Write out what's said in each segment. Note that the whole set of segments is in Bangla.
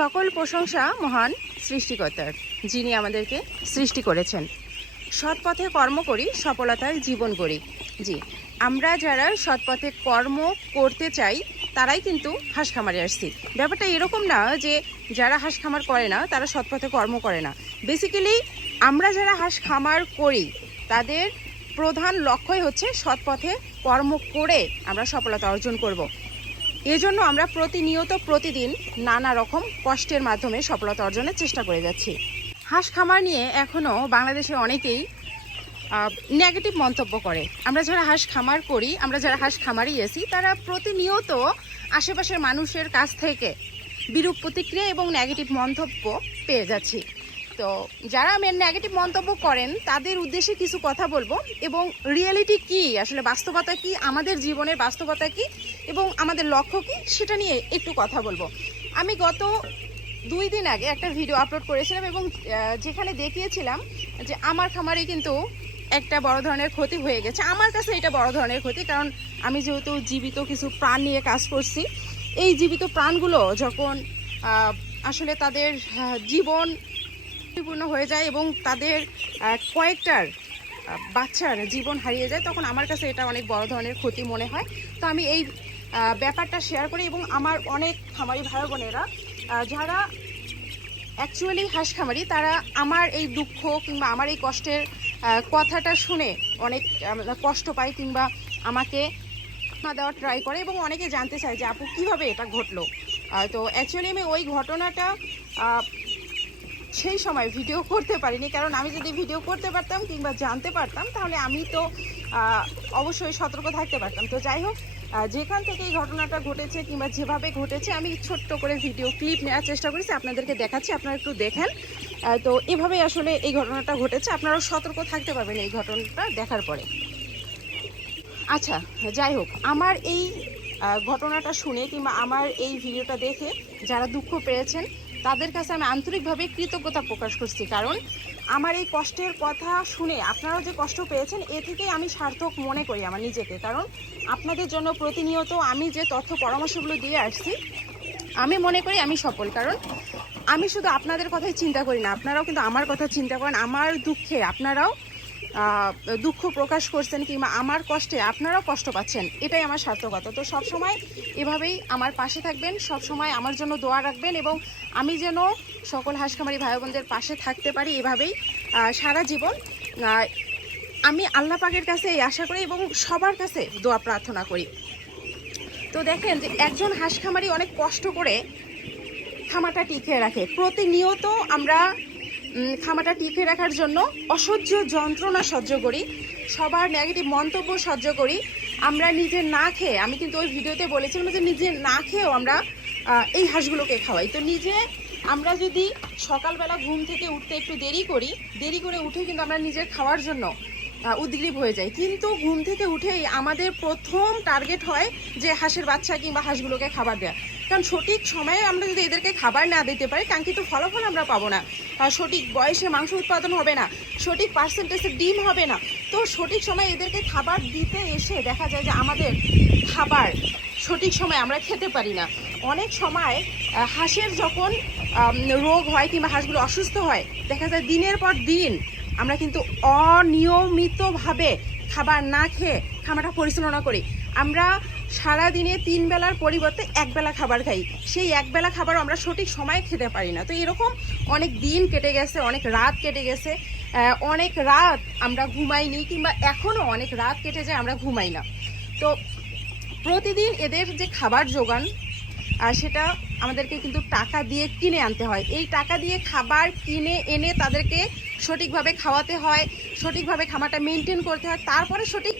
সকল প্রশংসা মহান সৃষ্টিকর্তার, যিনি আমাদেরকে সৃষ্টি করেছেন। সৎ পথে কর্ম করি, সফলতার জীবন করি জি, আমরা যারা সৎ পথে কর্ম করতে চাই, তারাই কিন্তু হাঁস খামারে আসছি। ব্যাপারটা এরকম না যে যারা হাঁস খামার করে না, তারা সৎ পথে কর্ম করে না। বেসিক্যালি আমরা যারা হাঁস খামার করি, তাদের প্রধান লক্ষ্যই হচ্ছে সৎ পথে কর্ম করে আমরা সফলতা অর্জন করব। এজন্য আমরা প্রতিনিয়ত প্রতিদিন নানা রকম কষ্টের মাধ্যমে সফলতা অর্জনের চেষ্টা করে যাচ্ছি। হাঁস খামার নিয়ে এখনও বাংলাদেশে অনেকেই নেগেটিভ মন্তব্য করে। আমরা যারা হাঁস খামার করি, আমরা যারা হাঁস খামারি আছি, তারা প্রতিনিয়ত আশেপাশের মানুষের কাছ থেকে বিরূপ প্রতিক্রিয়া এবং নেগেটিভ মন্তব্য পেয়ে যাচ্ছি। তো যারা নেগেটিভ মন্তব্য করেন, তাদের উদ্দেশ্যে কিছু কথা বলব এবং রিয়েলিটি কি, আসলে বাস্তবতা কি, আমাদের জীবনের বাস্তবতা কি এবং আমাদের লক্ষ্য কি? সেটা নিয়ে একটু কথা বলব। আমি গত দুই দিন আগে একটা ভিডিও আপলোড করেছিলাম এবং যেখানে দেখিয়েছিলাম যে আমার খামারে কিন্তু একটা বড় ধরনের ক্ষতি হয়ে গেছে। আমার কাছে এটা বড় ধরনের ক্ষতি কারণ আমি যেহেতু জীবিত কিছু প্রাণ নিয়ে কাজ করছি। এই জীবিত প্রাণগুলো যখন আসলে তাদের জীবন পরিপূর্ণ হয়ে যায় এবং তাদের কয়েকটার বাচ্চার জীবন হারিয়ে যায়, তখন আমার কাছে এটা অনেক বড় ধরনের ক্ষতি মনে হয়। তো আমি এই ব্যাপারটা শেয়ার করি এবং আমার অনেক খামারি ভাই বোনেরা যারা অ্যাকচুয়ালি হাঁস খামারি, তারা আমার এই দুঃখ কিংবা আমার এই কষ্টের কথাটা শুনে অনেক কষ্ট পায় কিংবা আমাকে না দেওয়ার ট্রাই করে এবং অনেকে জানতে চায় যে, আপু, কীভাবে এটা ঘটলো? তো অ্যাকচুয়ালি আমি ওই ঘটনাটা সেই সময় ভিডিও করতে পারিনি। কারণ আমি যদি ভিডিও করতে পারতাম কিংবা জানতে পারতাম, তাহলে আমি তো অবশ্যই সতর্ক থাকতে পারতাম। তো যাই হোক যেখান থেকে এই ঘটনাটা ঘটেছে কিংবা যেভাবে ঘটেছে, আমি ছোট্ট করে ভিডিও ক্লিপ নেওয়ার চেষ্টা করেছি, আপনাদেরকে দেখাচ্ছি, আপনারা একটু দেখেন। তো এভাবেই আসলে এই ঘটনাটা ঘটেছে। আপনারাও সতর্ক থাকতে পারবেন এই ঘটনাটা দেখার পরে। আচ্ছা যাই হোক, আমার এই ঘটনাটা শুনে কিংবা আমার এই ভিডিওটা দেখে যারা দুঃখ পেয়েছেন, তাদের কাছে আমি আন্তরিকভাবে কৃতজ্ঞতা প্রকাশ করছি। কারণ আমার এই কষ্টের কথা শুনে আপনারাও যে কষ্ট পেয়েছেন, এ থেকেই আমি সার্থক মনে করি আমার নিজেকে। কারণ আপনাদের জন্য প্রতিনিয়ত আমি যে তথ্য পরামর্শগুলো দিয়ে আসছি, আমি মনে করি আমি সফল। কারণ আমি শুধু আপনাদের কথাই চিন্তা করি না, আপনারাও কিন্তু আমার কথা চিন্তা করেন, আমার দুঃখে আপনারাও দুঃখ প্রকাশ করছেন কিংবা আমার কষ্টে আপনারাও কষ্ট পাচ্ছেন, এটাই আমার সার্থকতা। তো সবসময় এভাবেই আমার পাশে থাকবেন, সবসময় আমার জন্য দোয়া রাখবেন এবং আমি যেন সকল হাঁসখামারি ভাই বোনদের পাশে থাকতে পারি এভাবেই সারা জীবন। আমি আল্লাহ পাকের কাছে এই আশা করি এবং সবার কাছে দোয়া প্রার্থনা করি। তো দেখেন যে একজন হাঁস খামারি অনেক কষ্ট করে খামাটা টিকিয়ে রাখে। প্রতিনিয়ত আমরা উম, খামারটা টিকিয়ে রাখার জন্য অসহ্য যন্ত্রণা সহ্য করি সবার নেগেটিভ মন্তব্য সহ্য করি। আমরা নিজে না খেয়ে আমি কিন্তু ওই ভিডিওতে বলেছিলাম যে নিজে না খেয়েও আমরা এই হাঁসগুলোকে খাওয়াই। তো নিজে আমরা যদি সকালবেলা ঘুম থেকে উঠতে একটু দেরি করি দেরি করে উঠে কিন্তু আমরা নিজের খাওয়ার জন্য উদ্গ্রীব হয়ে যায় কিন্তু ঘুম থেকে উঠেই আমাদের প্রথম টার্গেট হয় যে হাঁসের বাচ্চা কিংবা হাঁসগুলোকে খাবার দেওয়া। কারণ সঠিক সময়ে আমরা যদি এদেরকে খাবার না দিতে পারি, কাঙ্ক্ষিত ফলাফল আমরা পাবো না। আর সঠিক বয়সে মাংস উৎপাদন হবে না, সঠিক পার্সেন্টেজে ডিম হবে না। তো সঠিক সময়ে এদেরকে খাবার দিতে এসে দেখা যায় যে আমাদের খাবার সঠিক সময় আমরা খেতে পারি না। অনেক সময় হাঁসের যখন রোগ হয় কিংবা হাঁসগুলো অসুস্থ হয়, দেখা যায় দিনের পর দিন আমরা কিন্তু অনিয়মিতভাবে খাবার না খেয়ে খাবারটা পরিচালনা করি। আমরা সারা দিনে তিন বেলার পরিবর্তে এক বেলা খাবার খাই। সেই এক বেলা খাবারও আমরা সঠিক সময়ে খেতে পারি না। তো এরকম অনেক দিন কেটে গেছে, অনেক রাত কেটে গেছে। অনেক রাত আমরা ঘুমাইনি কিংবা এখনও অনেক রাত কেটে যায় আমরা ঘুমাই না। তো প্রতিদিন এদের যে খাবার যোগান আর সেটা আমাদেরকে কিন্তু টাকা দিয়ে কিনে আনতে হয়। এই টাকা দিয়ে খাবার কিনে এনে তাদেরকে সঠিকভাবে খাওয়াতে হয়, সঠিকভাবে খাবারটা মেনটেন করতে হয়, তারপরে সঠিক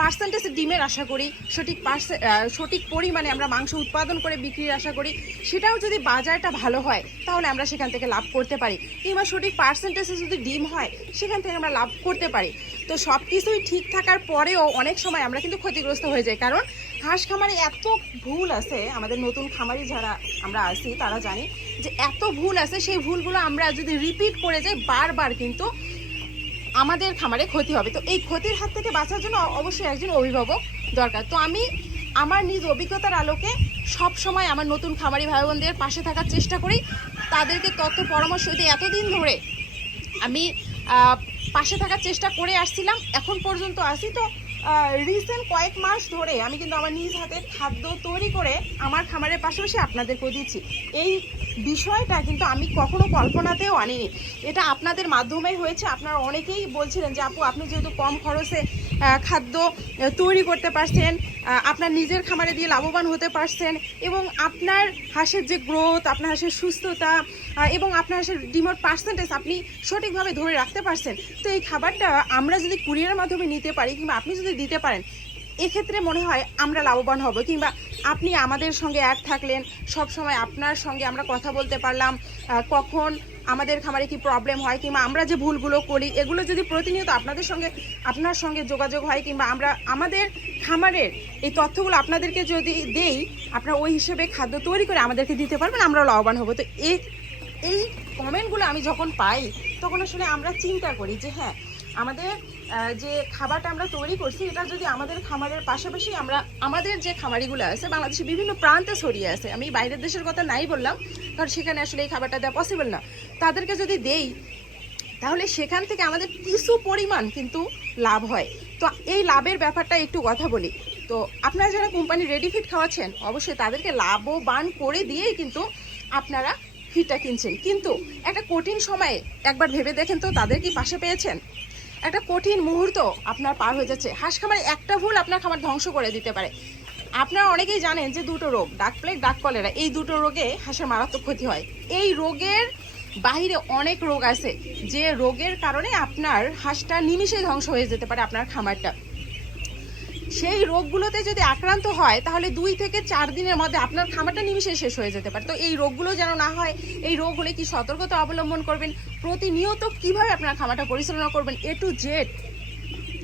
পার্সেন্টেজ ডিমের আশা করি, সঠিক পার্সে সঠিক পরিমাণে আমরা মাংস উৎপাদন করে বিক্রির আশা করি, সেটাও যদি বাজারটা ভালো হয়, তাহলে আমরা সেখান থেকে লাভ করতে পারি। কিংবা সঠিক পার্সেন্টেজে যদি ডিম হয়, সেখান থেকে আমরা লাভ করতে পারি। তো সব কিছুই ঠিক থাকার পরেও অনেক সময় আমরা কিন্তু ক্ষতিগ্রস্ত হয়ে যাই, কারণ হাঁস খামারে এত ভুল আছে, আমাদের নতুন খামারি যারা আমরা আছি, তারা জানি যে এত ভুল আছে, সেই ভুলগুলো আমরা যদি রিপিট করে যাই, বারবার কিন্তু আমাদের খামারে ক্ষতি হবে। তো এই ক্ষতির হাত থেকে বাঁচার জন্য অবশ্যই একজন অভিভাবক দরকার। তো আমি আমার নিজ অভিজ্ঞতার আলোকে সব সময় আমার নতুন খামারি ভাই বোনদের পাশে থাকার চেষ্টা করি। তাদেরকে তথ্য পরামর্শ দিতে এতদিন ধরে আমি পাশে থাকার চেষ্টা করে আসছিলাম, এখন পর্যন্ত আসি তো রিসেন্ট কয়েক মাস ধরে আমি কিন্তু আমার নিজ হাতে খাদ্য তৈরি করে আমার খামারের পাশাপাশি আপনাদেরকেও দিচ্ছি। এই বিষয়টা কিন্তু আমি কখনো কল্পনাতেও আনিনি। এটা আপনাদের মাধ্যমে হয়েছে। আপনারা অনেকেই বলছিলেন যে, আপু, আপনি যেহেতু কম খরচে খাদ্য তৈরি করতে পারছেন আপনার নিজের খামারে দিয়ে লাভবান হতে পারছেন এবং আপনার হাঁসের যে গ্রোথ আপনার হাঁসের সুস্থতা এবং আপনার হাঁসের ডিমোট পার্সেন্টেজ আপনি সঠিকভাবে ধরে রাখতে পারছেন। তো এই খাবারটা আমরা যদি কুরিয়ারের মাধ্যমে নিতে পারি কিংবা আপনি যদি দিতে পারেন, এক্ষেত্রে মনে হয় আমরা লাভবান হব কিংবা আপনি আমাদের সঙ্গে অ্যাড থাকলেন সব সময় আপনার সঙ্গে আমরা কথা বলতে পারলাম কখন আমাদের খামারে কি প্রবলেম হয় কিংবা আমরা যে ভুলগুলো করি, এগুলো যদি প্রতিনিয়ত আপনাদের সঙ্গে, আপনার সঙ্গে যোগাযোগ হয় কিংবা আমরা, আমাদের খামারের এই তথ্যগুলো আপনাদেরকে যদি দেই, আপনারা ওই হিসেবে খাদ্য তৈরি করে আমাদেরকে দিতে পারবেন, আমরা লাভবান হব। তো এই এই কমেন্টগুলো আমি যখন পাই, তখন আসলে আমরা চিন্তা করি যে হ্যাঁ আমাদের যে খাবারটা আমরা তৈরি করছি, এটা যদি আমাদের খামারের পাশাপাশি আমরা, আমাদের যে খামারিগুলো আছে বাংলাদেশে বিভিন্ন প্রান্তে ছড়িয়ে আছে, আমি বাইরের দেশের কথা নাই বললাম, কারণ সেখানে আসলে এই খাবারটা দেওয়া পসিবল না। তাদেরকে যদি দেই, তাহলে সেখান থেকে আমাদের কিছু পরিমাণ কিন্তু লাভ হয়। তো এই লাভের ব্যাপারটা একটু কথা বলি। তো আপনারা যারা কোম্পানি রেডি ফিট খাওয়াচ্ছেন, অবশ্যই তাদেরকে লাভবান করে দিয়েই কিন্তু আপনারা ফিটটা কিনছেন। কিন্তু একটা কঠিন সময়ে, একবার ভেবে দেখেন তো তাদের কি পাশে পেয়েছেন? একটা কঠিন মুহূর্ত আপনার পার হয়ে যাচ্ছে। হাঁস খামারে একটা ভুল আপনার খামার ধ্বংস করে দিতে পারে। আপনারা অনেকেই জানেন যে দুটো রোগ, ডাক প্লেগ ডাক কলেরা, এই দুটো রোগে হাঁসের মারাত্মক ক্ষতি হয়। এই রোগের বাহিরে অনেক রোগ আছে, যে রোগের কারণে আপনার হাঁসটা নিমিষে ধ্বংস হয়ে যেতে পারে আপনার খামারটা। সেই রোগগুলোতে যদি আক্রান্ত হয়, তাহলে দুই থেকে চার দিনের মধ্যে আপনার খামারটা নিমিষে শেষ হয়ে যেতে পারে। তো এই রোগগুলো যেন না হয়, এই রোগ হলে কি সতর্কতা অবলম্বন করবেন? প্রতিনিয়ত কীভাবে আপনার খামারটা পরিচালনা করবেন? এ টু জেড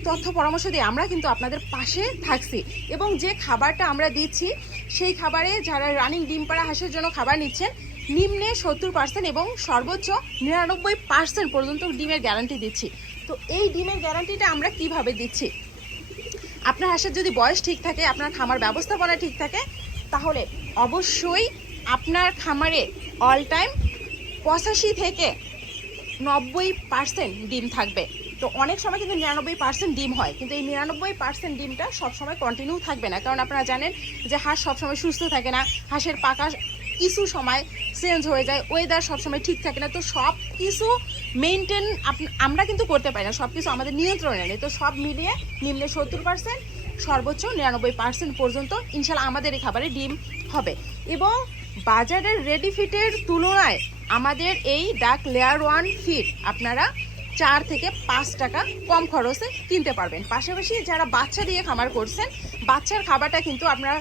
তথ্য পরামর্শ দিয়ে আমরা কিন্তু আপনাদের পাশে থাকছি। এবং যে খাবারটা আমরা দিচ্ছি, সেই খাবারে যারা রানিং ডিম পাড়া হাঁসের জন্য খাবার নিচ্ছেন, নিম্নে সত্তর পার্সেন্ট এবং সর্বোচ্চ নিরানব্বই পার্সেন্ট পর্যন্ত ডিমের গ্যারান্টি দিচ্ছি। তো এই ডিমের গ্যারান্টিটা আমরা কীভাবে দিচ্ছি? আপনার হাঁসের যদি বয়স ঠিক থাকে, আপনার খামার ব্যবস্থাপনা ঠিক থাকে, তাহলে অবশ্যই আপনার খামারে অল টাইম পঁচাশি থেকে নব্বই পার্সেন্ট ডিম থাকবে। তো অনেক সময় কিন্তু নিরানব্বই পার্সেন্ট ডিম হয়, কিন্তু এই নিরানব্বই পার্সেন্ট ডিমটা সবসময় কন্টিনিউ থাকবে না। কারণ আপনারা জানেন যে হাঁস সবসময় সুস্থ থাকে না, হাঁসের পাকা কিছু সময় চেঞ্জ হয়ে যায় ওয়েদার সবসময় ঠিক থাকে না। তো সব কিছু মেনটেন আমরা কিন্তু করতে পারি না। সব কিছু আমাদের নিয়ন্ত্রণে নেই। তো সব মিলিয়ে নিম্নে সত্তর পার্সেন্ট সর্বোচ্চ নিরানব্বই পার্সেন্ট পর্যন্ত ইনশাল্লাহ আমাদের এই খাবারে ডিম হবে। এবং বাজারের রেডি ফিটের তুলনায় আমাদের এই ডাক লেয়ার ওয়ান ফিট আপনারা চার থেকে পাঁচ টাকা কম খরচে কিনতে পারবেন। পাশাপাশি যারা বাচ্চা দিয়ে খামার করছেন, বাচ্চার খাবারটা কিন্তু আপনারা